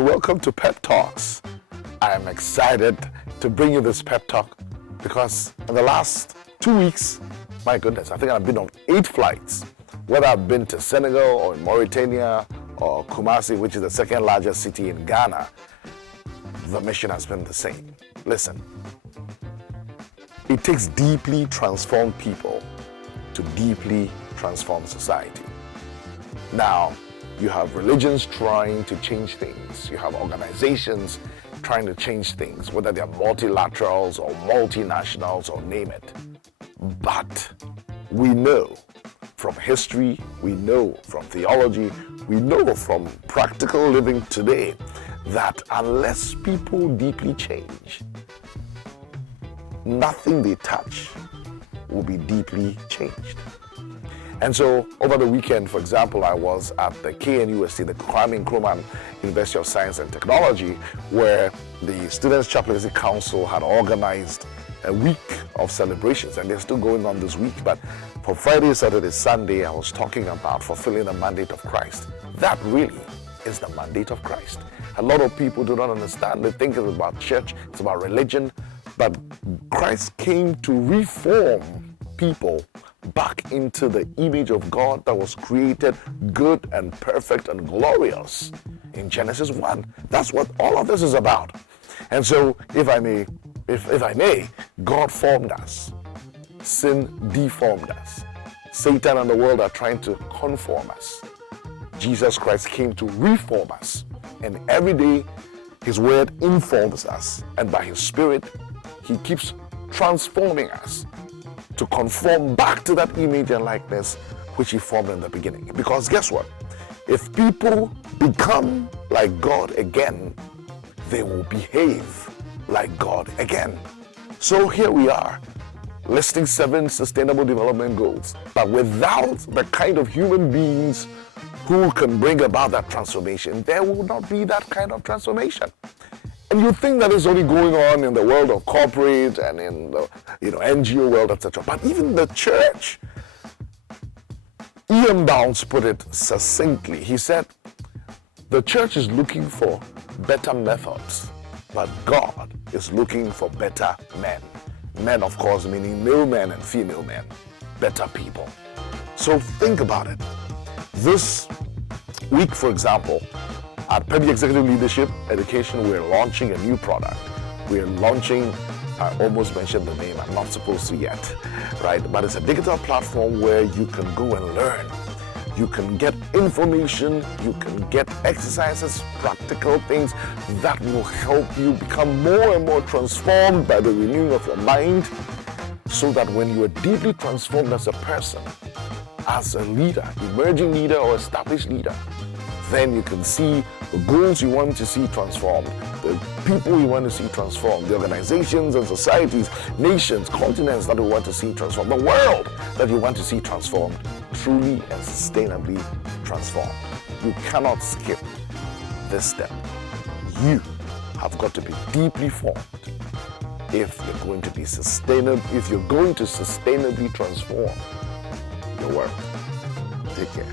and welcome to Pep Talks. I am excited to bring you this Pep Talk because in the last 2 weeks, my goodness, I think I've been on 8 flights. Whether I've been to Senegal or in Mauritania or Kumasi, which is the second largest city in Ghana, the mission has been the same. Listen, it takes deeply transformed people to deeply transform society. Now, you have religions trying to change things. You have organizations trying to change things, whether they're multilaterals or multinationals or name it. But we know from history, we know from theology, we know from practical living today that unless people deeply change, nothing they touch will be deeply changed. And so over the weekend, for example, I was at the KNUST, the Kwame Nkrumah University of Science and Technology, where the Students' Chaplaincy Council had organized a week of celebrations, and they're still going on this week. But for Friday, Saturday, Sunday, I was talking about fulfilling the mandate of Christ. That really is the mandate of Christ. A lot of people do not understand. They think it's about church, it's about religion, but Christ came to reform people back into the image of God that was created good and perfect and glorious in Genesis 1. That's what all of this is about. And so, if I may, God formed us. Sin deformed us. Satan and the world are trying to conform us. Jesus Christ came to reform us. And every day, His Word informs us. And by His Spirit, He keeps transforming us to conform back to that image and likeness which He formed in the beginning. Because guess what? If people become like God again, they will behave like God again. So here we are, listing 7 sustainable development goals, but without the kind of human beings who can bring about that transformation, there will not be that kind of transformation. And you think that is only going on in the world of corporate and in the NGO world, etc. But even the church, E.M. Downs put it succinctly. He said, the church is looking for better methods, but God is looking for better men. Men, of course, meaning male men and female men, better people. So think about it. This week, for example, at Perbi Executive Leadership Education, we're launching a new product. We're launching, I almost mentioned the name, I'm not supposed to yet, right? But it's a digital platform where you can go and learn. You can get information, you can get exercises, practical things that will help you become more and more transformed by the renewing of your mind, so that when you are deeply transformed as a person, as a leader, emerging leader or established leader, then you can see the goals you want to see transformed, the people you want to see transformed, the organizations and societies, nations, continents that you want to see transformed, the world that you want to see transformed, truly and sustainably transformed. You cannot skip this step. You have got to be deeply formed if you're going to be sustainable, if you're going to sustainably transform your world. Take care.